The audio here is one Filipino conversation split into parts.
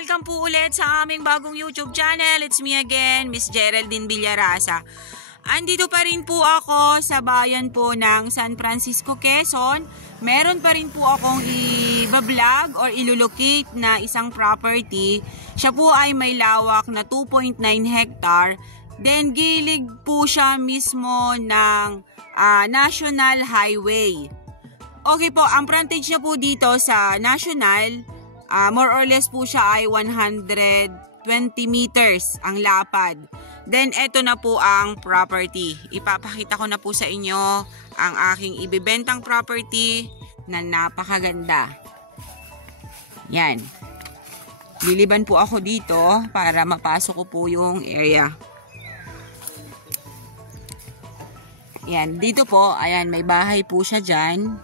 welcome po ulit sa aming bagong YouTube channel. It's me again, Miss Geraldine Villarasa. Andito pa rin po ako sa bayan po ng San Francisco, Quezon. Meron pa rin po akong i-vlog or ilulocate na isang property. Siya po ay may lawak na 2.9 hectare. Then gilid po siya mismo ng National Highway. Okay po, ang frontage niya po dito sa National, more or less po siya ay 120 meters ang lapad. Then eto na po ang property. Ipapakita ko na po sa inyo ang aking ibibentang property na napakaganda. Yan. Liliban po ako dito para mapasok ko po yung area. Yan, dito po, ayan, may bahay po siya dyan.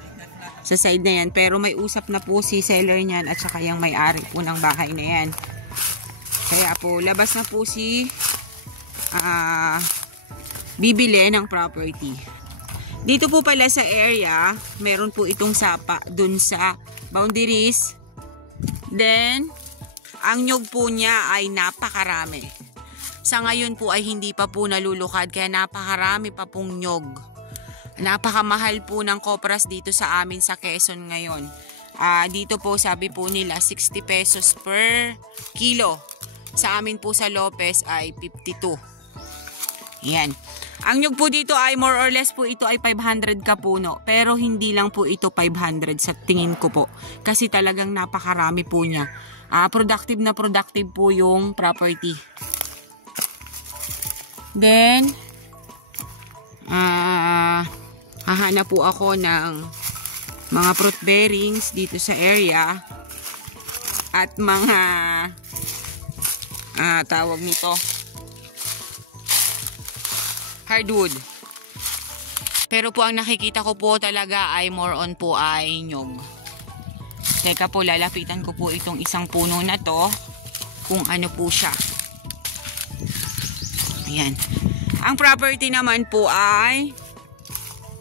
Sa side na yan, pero may usap na po si seller niyan at saka yung may-ari po ng bahay na yan. Kaya po, labas na po si bibili ng property. Dito po pala sa area, meron po itong sapa dun sa boundaries. Then, ang nyog po niya ay napakarami. Sa ngayon po ay hindi pa po nalulukad, kaya napakarami pa pong nyog. Napakamahal po ng kopras dito sa amin sa Quezon ngayon. Dito po sabi po nila 60 pesos per kilo. Sa amin po sa Lopez ay 52. Yan. Ang nyug po dito ay more or less po ito ay 500 kapuno. Pero hindi lang po ito 500 sa tingin ko po. Kasi talagang napakarami po niya. Productive na productive po yung property. Then, hahanap po ako ng mga fruit bearings dito sa area at mga tawag nito hardwood. Pero po ang nakikita ko po talaga ay more on po ay nyog. Teka po, lalapitan ko po itong isang puno na to kung ano po siya. Ayan. Ang property naman po ay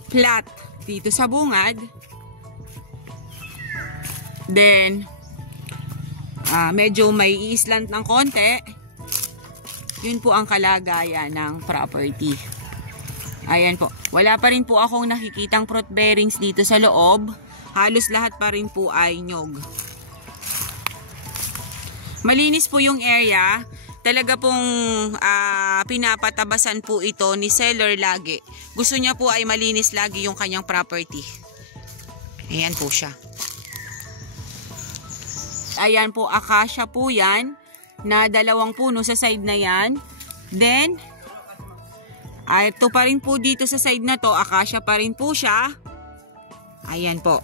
flat dito sa bungad. Then, medyo may islant ng konti. Yun po ang kalagayan ng property. Ayan po. Wala pa rin po akong nakikitang fruit bearings dito sa loob. Halos lahat pa rin po ay nyog. Malinis po yung area. Talaga pong pinapatabasan po ito ni seller lagi. Gusto niya po ay malinis lagi yung kanyang property. Ayan po siya. Ayan po, acacia po yan. Na 2 puno sa side na yan. Then, ito pa rin po dito sa side na to. Acacia pa rin po siya. Ayan po.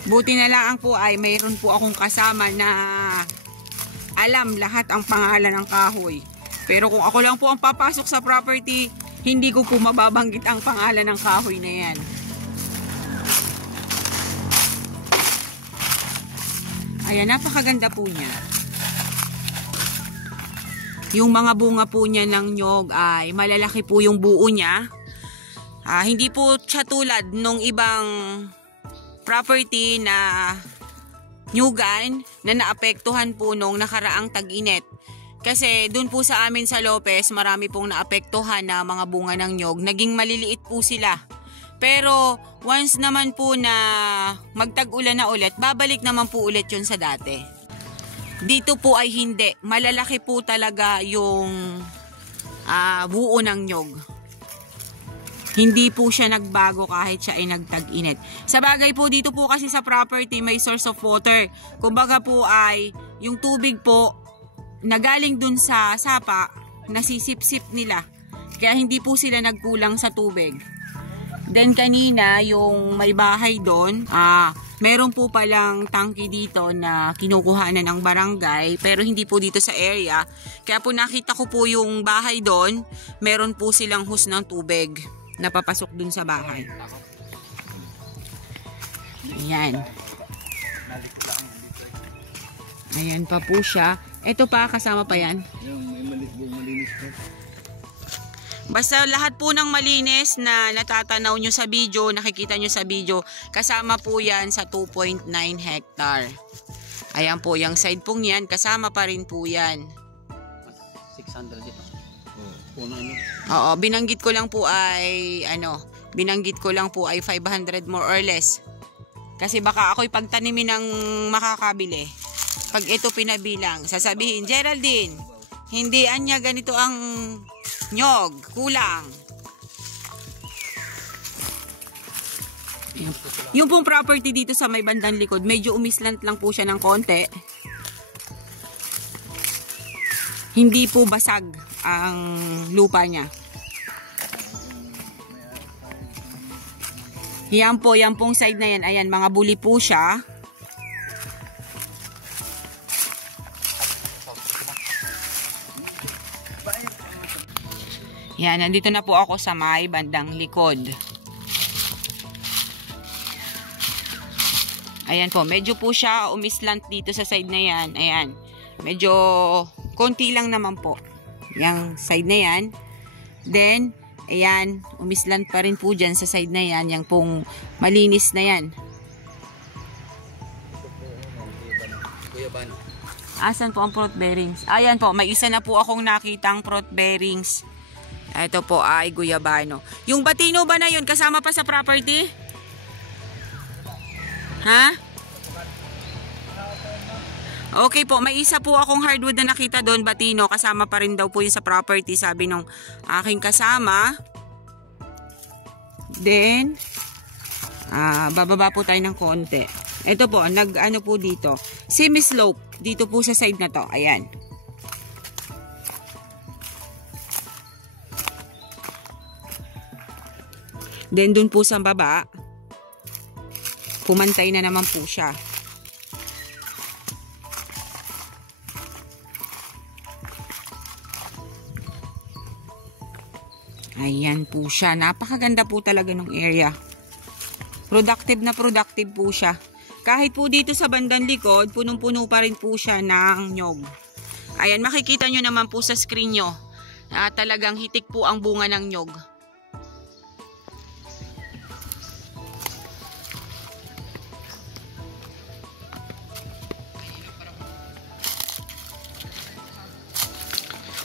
Buti na lang po ay mayroon po akong kasama na alam lahat ang pangalan ng kahoy. Pero kung ako lang po ang papasok sa property, hindi ko po mababanggit ang pangalan ng kahoy na yan. Ayan, napakaganda po niya. Yung mga bunga po niya ng nyog ay malalaki po yung buo niya. Hindi po siya tulad nung ibang property na nyugan na naapektuhan po nung nakaraang tag-init. Kasi dun po sa amin sa Lopez, marami pong naapektuhan na mga bunga ng nyog. Naging maliliit po sila. Pero once naman po na magtag-ulan na ulit, babalik naman po ulit yun sa dati. Dito po ay hindi. Malalaki po talaga yung buo ng nyog. Hindi po siya nagbago kahit siya ay nagtag-init. Sa bagay po dito po kasi sa property may source of water. Kumbaga po ay yung tubig po na galing dun sa sapa, nasisip-sip nila. Kaya hindi po sila nagkulang sa tubig. Then kanina yung may bahay doon, meron po palang tangke dito na kinukuhanan ng barangay pero hindi po dito sa area. Kaya po nakita ko po yung bahay doon, meron po silang hose ng tubig na papasok dun sa bahay. Ayan. Ayan pa po siya. Ito pa, kasama pa yan. Basta lahat po ng malinis na natatanaw nyo sa video, nakikita nyo sa video, kasama po yan sa 2.9 hectare. Ayan po, yung side pong yan, kasama pa rin po yan. 600 ito. Puno ano? Oo, binanggit ko lang po ay, binanggit ko lang po ay 500 more or less. Kasi baka ako'y pagtanimin ng makakabili. Pag ito pinabilang, sasabihin, Geraldine, hindi anya ganito ang nyog, kulang. Yung pong property dito sa may bandang likod, medyo umislant lang po siya ng konti. Hindi po basag ang lupa niya. Yan po, yan pong side na yan. Ayan, mga buli po siya. Yan, nandito na po ako sa may bandang likod. Ayan po, medyo po siya umislant dito sa side na yan. Ayan, medyo konti lang naman po. Yang side na yan. Then, ayan, umislant pa rin po dyan sa side na yan. Yang pong malinis na yan. Asan po ang fruit bearings? Ayan po, may isa na po akong nakitang fruit bearings. Ito po ay guyabano. Yung batino ba na yun, kasama pa sa property? Ha? Okay po, may isa po akong hardwood na nakita doon, batino. Kasama pa rin daw po yun sa property, sabi nung aking kasama. Then, bababa po tayo ng konti. Ito po, nag-ano po dito. Semi-slope, dito po sa side na to. Ayan. Then, dun po sa baba, pumantay na naman po siya. Ayan po siya. Napakaganda po talaga ng area. Productive na productive po siya. Kahit po dito sa bandang likod, punong-puno pa rin po siya ng nyog. Ayan, makikita nyo naman po sa screen nyo. Talagang hitik po ang bunga ng nyog.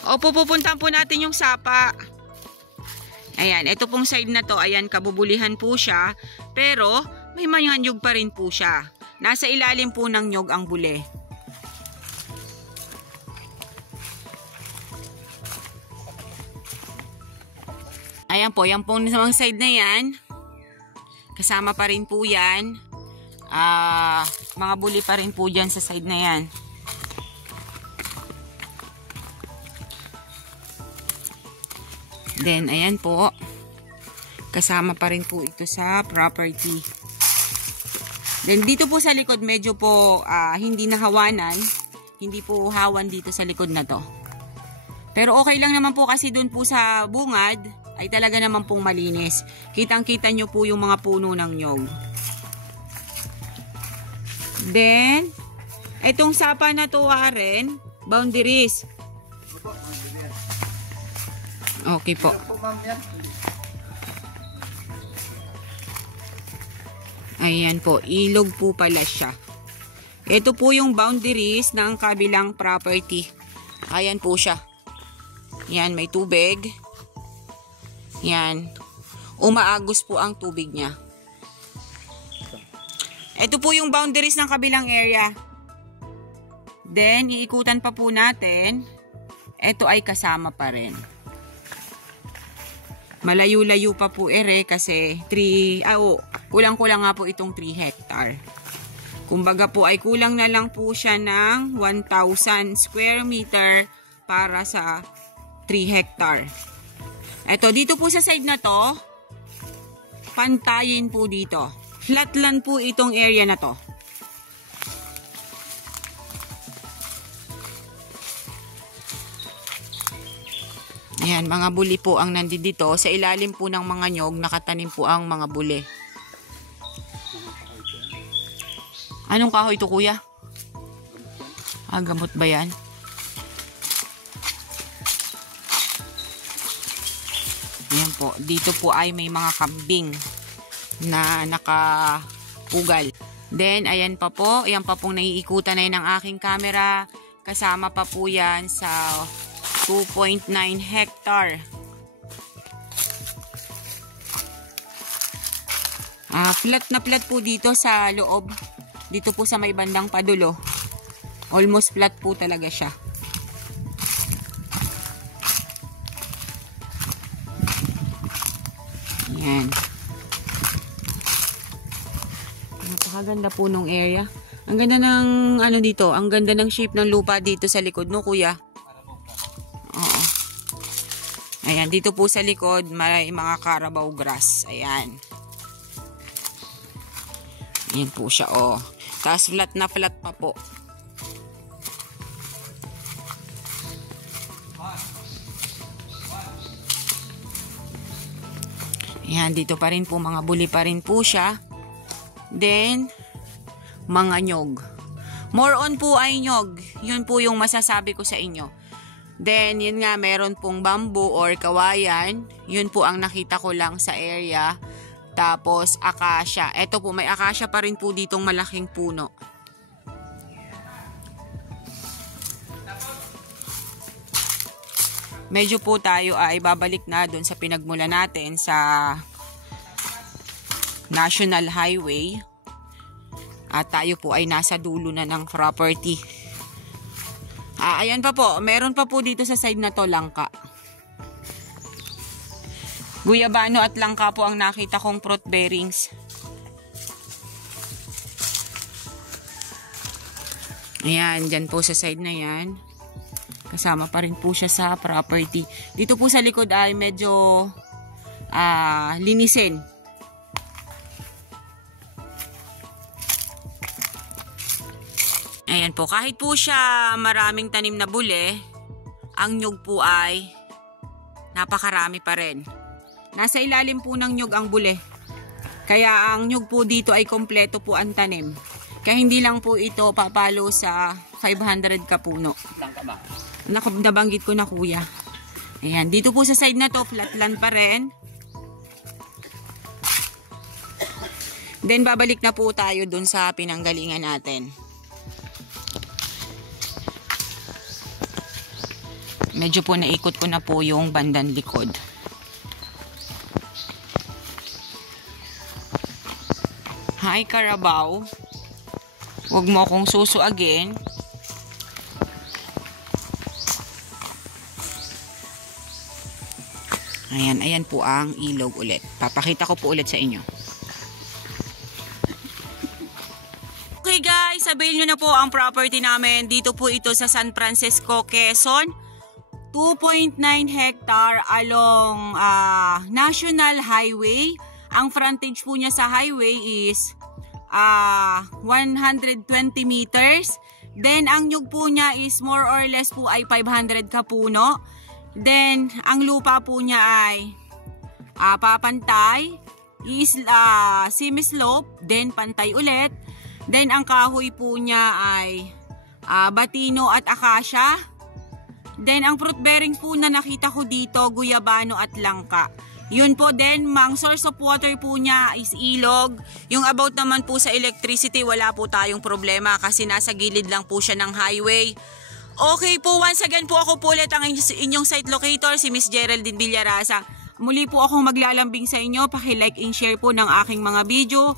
O, pupuntahan po natin yung sapa. Ayan, ito pong side na to, ayan, kabubulihan po siya. Pero, may mga nyog pa rin po siya. Nasa ilalim po ng nyog ang buli. Ayan po, yan pong sa mga side na yan. Kasama pa rin po yan. Mga buli pa rin po dyan sa side na yan. Then, ayan po. Kasama pa rin po ito sa property. Then, dito po sa likod, medyo po hindi nahawanan. Hindi po hawan dito sa likod na to. Pero okay lang naman po kasi dun po sa bungad, ay talaga naman pong malinis. Kitang-kita nyo po yung mga puno ng nyog. Then, itong sapa na to, Warren, boundaries. Okay po. Ayan po, ilog po pala siya. Ito po yung boundaries ng kabilang property. Ayan po siya. Yan, may tubig. Yan. Umaagos po ang tubig niya. Ito po yung boundaries ng kabilang area. Then, iikutan pa po natin. Ito ay kasama pa rin. Malayo-layo pa po kasi kulang-kulang nga po itong 3 hectare. Kumbaga po ay kulang na lang po siya ng 1,000 square meter para sa 3 hectare. Ito, dito po sa side na to, pantayin po dito. Flatland po itong area na to. Ayan, mga buli po ang nandito. Sa ilalim po ng mga nyog, nakatanim po ang mga buli. Anong kahoy ito, kuya? Gamot ba yan? Ayan po. Dito po ay may mga kambing na nakapugal. Then, ayan pa po. Ayan pa pong naiikutan na yun ng aking camera. Kasama pa po yan sa 2.9 hectare. Flat na flat po dito sa loob. Dito po sa may bandang padulo. Almost flat po talaga siya. Ayan. Napakaganda po nung area. Ang ganda ng ano dito, ang ganda ng shape ng lupa dito sa likod, no kuya? Oo. Ayan, dito po sa likod may mga Carabao grass. Ayan. Ayan po siya, oh. Tapos flat na flat pa po. Ayan, dito pa rin po, mga buli pa rin po siya. Then, mga nyog. More on po ay nyog. Yun po yung masasabi ko sa inyo. Then, yun nga, meron pong bamboo or kawayan. Yun po ang nakita ko lang sa area. Tapos, acacia. Eto po, may acacia pa rin po ditong malaking puno. Medyo po tayo ay babalik na dun sa pinagmula natin sa National Highway. At tayo po ay nasa dulo na ng property. Ayan pa po. Meron pa po dito sa side na to, langka. Guyabano at langka po ang nakita kong fruit bearings. Ayan, dyan po sa side na yan. Kasama pa rin po siya sa property. Dito po sa likod ay medyo linisin. Ayan po, kahit po siya maraming tanim na buli, ang nyug po ay napakarami pa rin. Nasa ilalim po ng nyug ang buli. Kaya ang nyug po dito ay kompleto po ang tanim. Kaya hindi lang po ito papalo sa 500 kapuno. Nabanggit ko na kuya. Ayan, dito po sa side na to, flatland pa rin. Then babalik na po tayo dun sa pinanggalingan natin. Medyo po naikot ko na po yung bandang likod. Hi Carabao. Huwag mo akong susuagin. Ayan, ayan po ang ilog ulit. Papakita ko po ulit sa inyo. Okay guys, avail nyo na po ang property namin. Dito po ito sa San Francisco, Quezon. 2.9 hectare along National Highway. Ang frontage po niya sa highway is 120 meters. Then, ang nyug po niya is more or less po ay 500 kapuno. Then, ang lupa po niya ay papantay, is semi-slope, then pantay ulit. Then, ang kahoy po niya ay batino at acacia. Then, ang fruit bearing po na nakita ko dito, guyabano at langka. Yun po din, ang source of water po niya is ilog. Yung about naman po sa electricity, wala po tayong problema kasi nasa gilid lang po siya ng highway. Okay po, once again po ako po ulit ang inyong site locator, si Miss Geraldine Villarasa. Muli po akong maglalambing sa inyo, paki-like and share po ng aking mga video.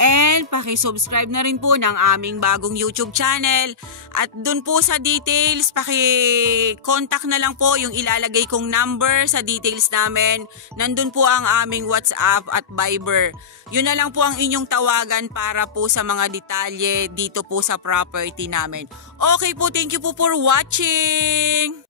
And paki-subscribe na rin po ng aming bagong YouTube channel. At dun po sa details, paki-contact na lang po yung ilalagay kong number sa details namin. Nandun po ang aming WhatsApp at Viber. Yun na lang po ang inyong tawagan para po sa mga detalye dito po sa property namin. Okay po, thank you po for watching!